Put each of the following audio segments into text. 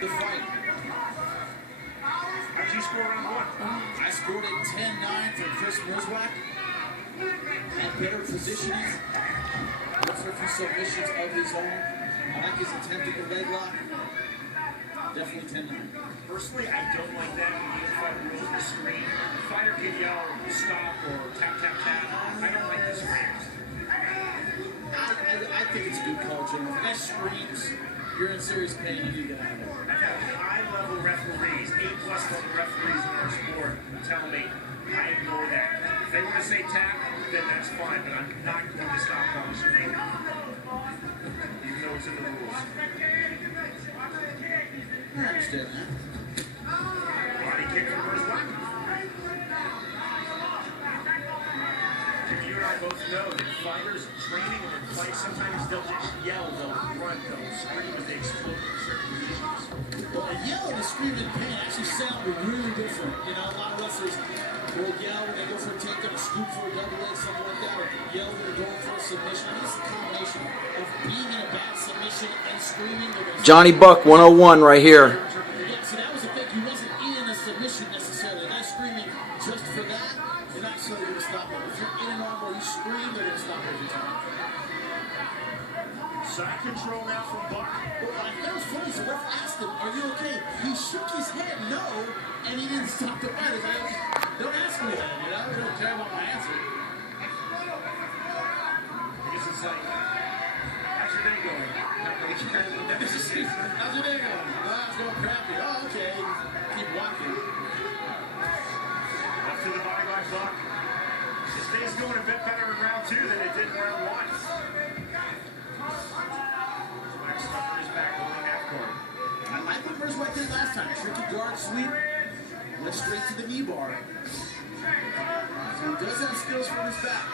The fight. How'd you score round one? I scored it 10-9 for Chris Merzwak. Had better positioning. Looks for a few submissions of his own. I like his attempt at the leg lock. Definitely 10-9. Personally, I don't like that when the fighter rolls the screen. The fighter can yell stop or tap, tap, tap. I don't like this screams. I think it's a good call, Jim. If that screams, you're in serious pain, you do that. I've had high-level referees, A-plus level referees in our sport tell me I ignore that. If they want to say tap, then that's fine, but I'm not going to stop on the screen. Even though it's in the rules. I understand that. Body kick from Merzwak. You and I both know that fighters training and in fight, sometimes they'll just yell, they'll run, they'll scream as they explode in certain regions. Well, a yell and a scream in pain actually sound really different. You know, a lot of wrestlers will yell when they go for a takedown, a scoop for a double leg, something like that, or yell when they're going for a submission. I mean, it's a combination of being in a bad submission and screaming. Johnny Buck 101 right here. Yeah, so that was the thing. He wasn't in a submission necessarily. The guy screaming just for that, you're not necessarily going to stop it. If you're in an arm where you scream, they're going to stop every time. Side control now from Buck. Well, that was funny. So ref asked him, "Are you okay?" He shook his head no, and he didn't stop the fight. Don't ask me that, you know? They don't care about my answer. I guess it's like, how's your day going? How's your day going? Oh, it's going crappy. Oh, okay. Keep walking. Up to the body by Buck. His day's going a bit better in round two than it did in round one. Max Tucker is back holding half court. I like what Merzwak did last time. Tricky guard sweep. Went straight to the knee bar. So he does have skills from his back.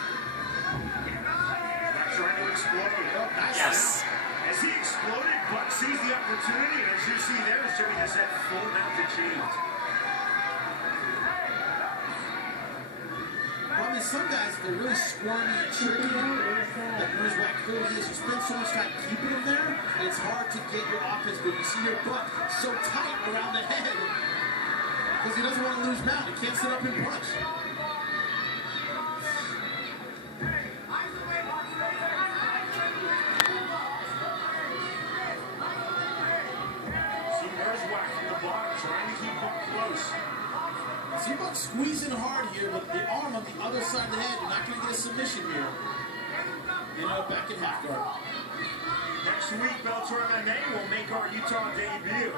Buck trying to explode. Oh, nice. Yes. As he exploded, Buck sees the opportunity, and as you see there, Jimmy has that full mount achieved. Problem is, some guys, they're really squirmy and tricky. Like Merzwak clearly is. You spend so much time keeping them there, and it's hard to get your offense. But you see your Buck so tight around the head because he doesn't want to lose mount. He can't sit up and punch. See Merzwak from the bottom, trying to keep Buck close. See Buck squeezing hard here, but the arm on the other side of the head, you're not going to get a submission here. You know, back in half guard. Next week, Bellator MMA will make our Utah debut.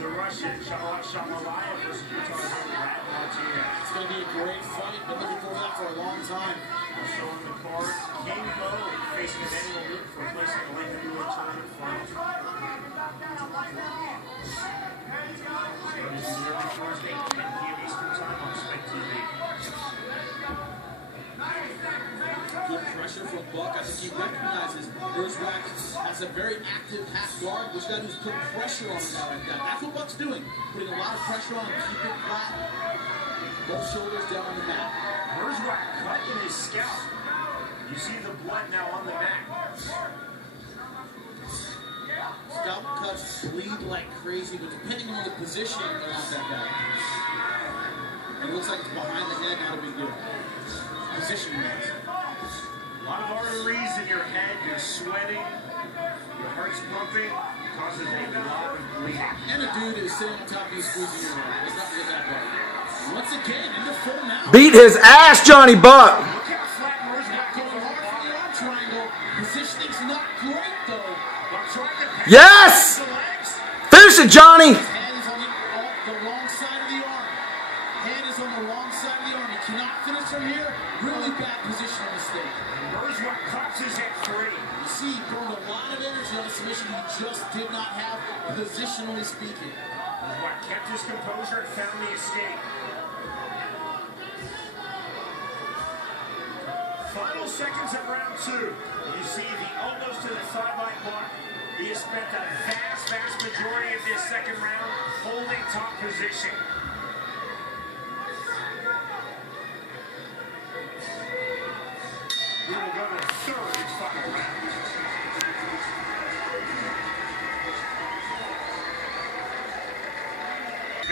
The Russian, Shamala Shamalayev versus Utah's Brad Martinez. It's going to be a great fight. Been looking forward to that for a long time. Also on the card, King Mo facing Emmanuel Luke for placing the light heavyweight tournament final. Starting early Thursday, 10 p.m. Eastern Time on Spike TV. Good pressure from Buck. I think he recognizes Merzwak has a very active half guard, which got to do is put pressure on him now like that. That's what Buck's doing. Putting a lot of pressure on him, keep it flat. Both shoulders down on the mat. Merzwak cut in his scalp. You see the blood now on the mat. Scalp cuts bleed like crazy, but depending on the position around that guy, it looks like it's behind the head, not a big deal. Position wise. A lot of arteries in your head, you're sweating, your heart's pumping, causes a lot of bleeding. And a dude is sitting on top of you squeezing your head. Let's not forget that part. Once again, into full mount. Beat his ass, Johnny Buck. Look how flat Merzwak Going hard for the arm triangle. Positioning's not great though. Yes! Finish it, Johnny. Head is on the wrong side of the arm. Head is on the wrong side of the arm. He cannot finish from here. Really bad positional mistake. Merzwak pops his head free. You see, he burned a lot of energy on the submission he just did not have, positionally speaking. Merzwak kept his composure and found the escape. Final seconds of round two. You see the elbows to the thigh by Buck. He has spent a vast majority of this second round holding top position. We will go to the third and final round.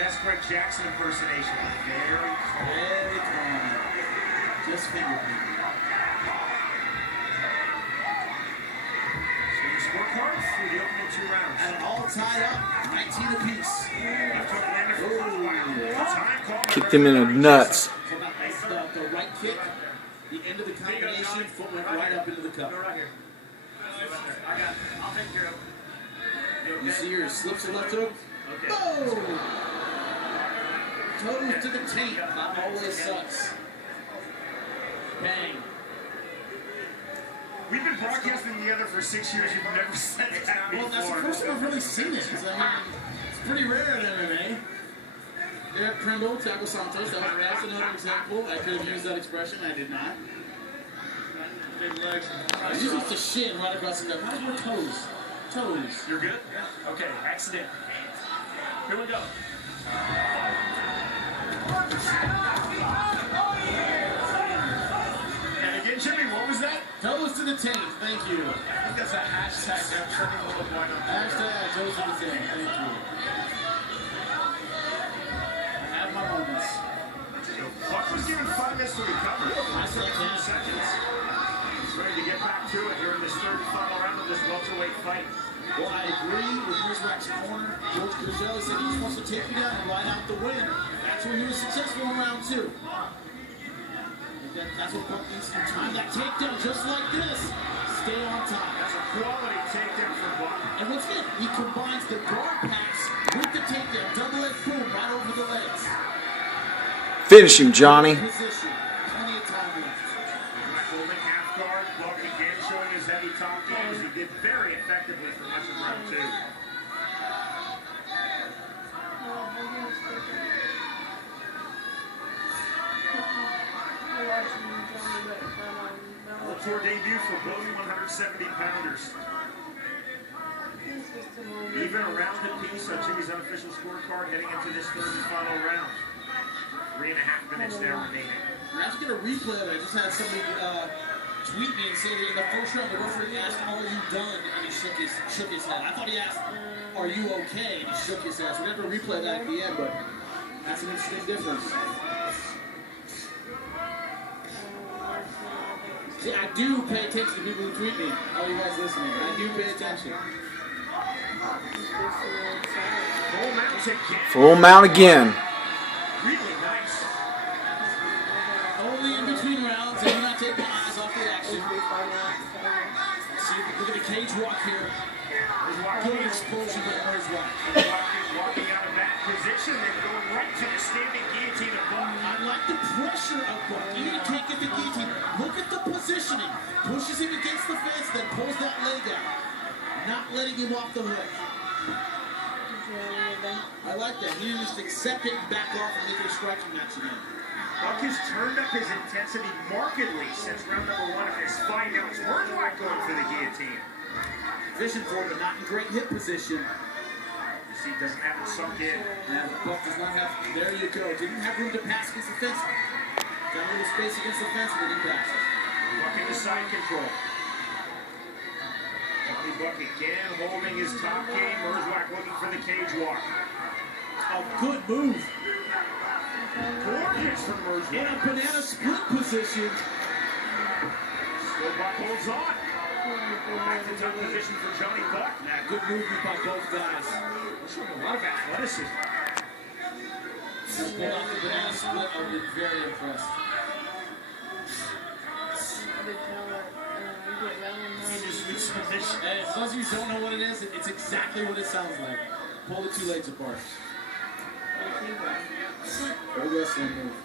best Greg Jackson impersonation. Very calm. Very calm. Just finger painting. So your scorecard through the opening 2 rounds. And all tied up, 19 apiece. Kicked him in the nuts. So that's the right kick, the end of the combination, foot went right up into the cup. Right here. I got it. I'll take care of it. You see your slips of left hook? Okay. Boom! Toes to the taint. Not always sucks. Bang. We've been broadcasting together for 6 years. You've never said that before. Well, that's the first time I've really seen it. I mean, it's pretty rare in MMA. Derek Pringle, Thiago Santos, that's another example. I could have used that expression. I did not. Big legs. I used to shit right across the gut. How's your toes? Toes. You're good? Yeah. Okay, accident. Here we go. And again, Jimmy, what was that? Toes to the taint. Thank you. I think that's a hashtag I'm sending a little wine on. Hashtag toes to the taint. Thank you. I have my moments. So Buck was given 5 minutes to recover. I said 10 seconds. He's ready to get back to it here in this 3rd and final round of this welterweight fight. Well, I agree with Rizwak's corner. George Curzelo said he just wants to take you down and ride out the win. That's when he was successful in round 2. That's what Buck needs to do. Time that takedown just like this. Stay on top. That's a quality takedown from Buck. And what's good, he combines the guard pass with the takedown. Double edge boom right over the legs. Finish him, Johnny. Position. Plenty of time left. Holding half guard. Buck again showing his heavy top game as he did very effectively for much of round 2. The tour debut for both 170-pounders. Even a round apiece on Jimmy's unofficial scorecard heading into this 3rd and final round. 3.5 minutes now remaining. I have to get a replay of it. I just had somebody tweet me and say that in the first round, the referee asked, "Are you done?" and he shook his head. I thought he asked, "Are you okay?" and he shook his head. So we have to replay that at the end, but that's an interesting difference. See, I do pay attention to people who tweet me. All you guys listening, I do pay attention. Full mount again. Full mount again. Really nice. Only in between rounds, and do not take my eyes off the action. See, look at the cage walk here. Good explosion by Rizwak. Walking out of that position, they're going right to the standing guillotine of Buck. I like the pressure of Buck. Even if he can't get the guillotine, look at the positioning. Pushes him against the fence, then pulls that leg out. Not letting him off the hook. I like that. He didn't just accept it and back off and make it a striking match again. Buck has turned up his intensity markedly since round number 1 of this fight. Now it's Rizwak going for the guillotine. Vision for him, but not in great hip position. You see, doesn't have it sunk in. And Buck does not have, there you go. Didn't have room to pass against the fence. Got a little space against the fence, but he passes. Buck into side control. Johnny Buck again holding his top game. Rizwak looking for the cage walk. A good move. Gorgeous from In Rizwak. a banana split position. Still Buck holds on. Back to top position for Johnny Buck. Yeah, good movement by both guys. They're showing a lot of athleticism. Just pulled off the banana split. I was very impressed. And as long as you don't know what it is, it's exactly what it sounds like. Pull the 2 legs apart. Old wrestling move.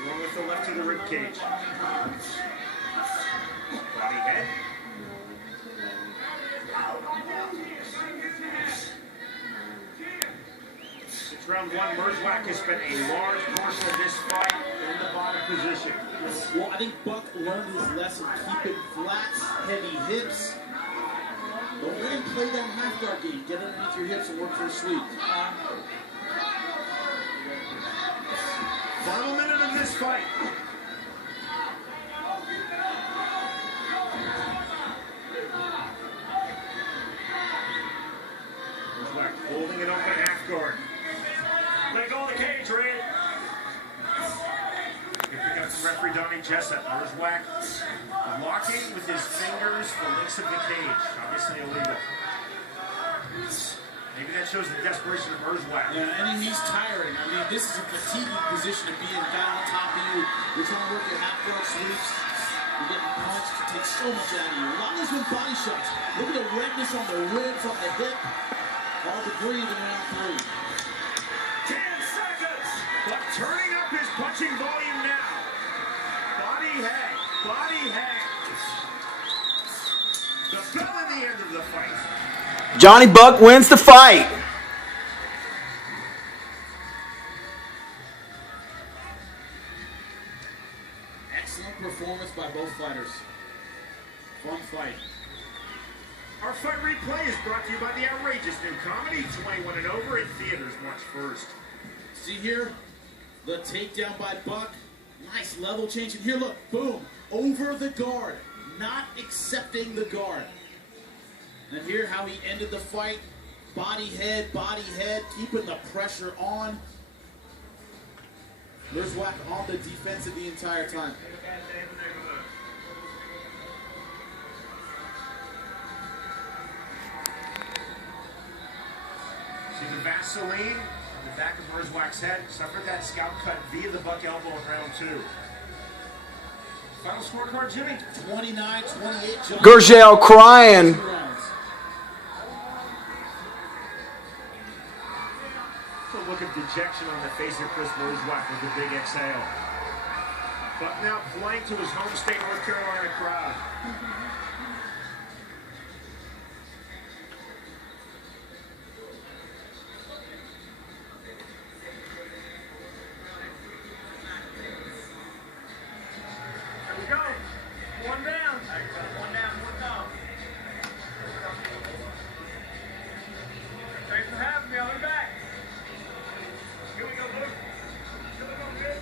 Along with the left to the rib cage. Body head. It's round 1. Rizwak has spent a large portion of this fight in the bottom position. Well, I think Buck learned his lesson. Keep it flat, heavy hips. Don't let him play that half guard game. Get underneath your hips and work for a sweep. Final minute of this fight. referee Donnie Jessup. Merzwak blocking with his fingers the links of the cage. Obviously illegal. Maybe that shows the desperation of Merzwak. Yeah, and he's tiring. I mean, this is a fatiguing position to be in. Guy on top of you. You're trying to work at half guard sweeps. You're getting punched. It takes so much out of you. A lot of these with body shots. Look at the redness on the rib from the hip. All the breathing in round 3. 10 seconds! But turning up his punching volume now. Body head. Body head. The bell at the end of the fight. Johnny Buck wins the fight. Excellent performance by both fighters. Fun fight. Our fight replay is brought to you by the outrageous new comedy 21 and over in theaters March 1st. See here, the takedown by Buck. Nice level change. And here, look, boom, over the guard. Not accepting the guard. And here how he ended the fight. Body head, keeping the pressure on. Merzwak on the defensive the entire time. See the Vaseline on the back of Merzwak's head. Suffered that scalp cut via the Buck elbow in round 2. Final scorecard, Jimmy. 29-28. Gurgel crying. A look of dejection on the face of Chris Merzwak with a big exhale. Buck now flying to his home state North Carolina crowd. There we go. One down. One down, one down. Thanks for having me. I'll be back. Here we go, Luke. Here we go, Luke.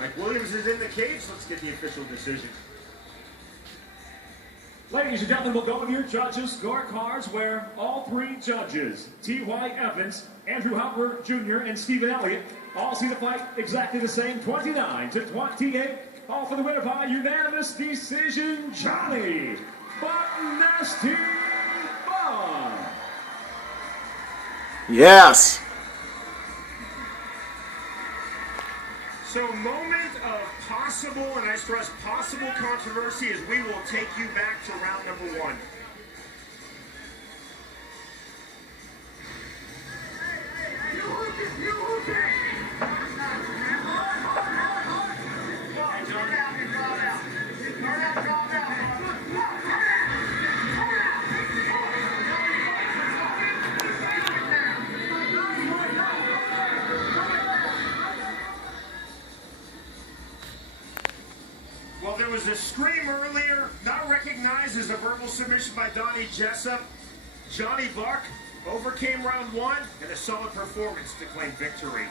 Mike Williams is in the cage. Let's get the official decision. Ladies and gentlemen, we'll go with your judges' scorecards where all 3 judges, T.Y. Evans, Andrew Hopper Jr., and Stephen Elliott, all see the fight exactly the same, 29-28. All for the winner by unanimous decision, Johnny Buck Nasty Buck. Yes. So, moment of possible, and I stress possible controversy, as we will take you back to round number 1. Well, there was a scream earlier, not recognized as a verbal submission by Donnie Jessup. Johnny Buck overcame round 1 and a solid performance to claim victory.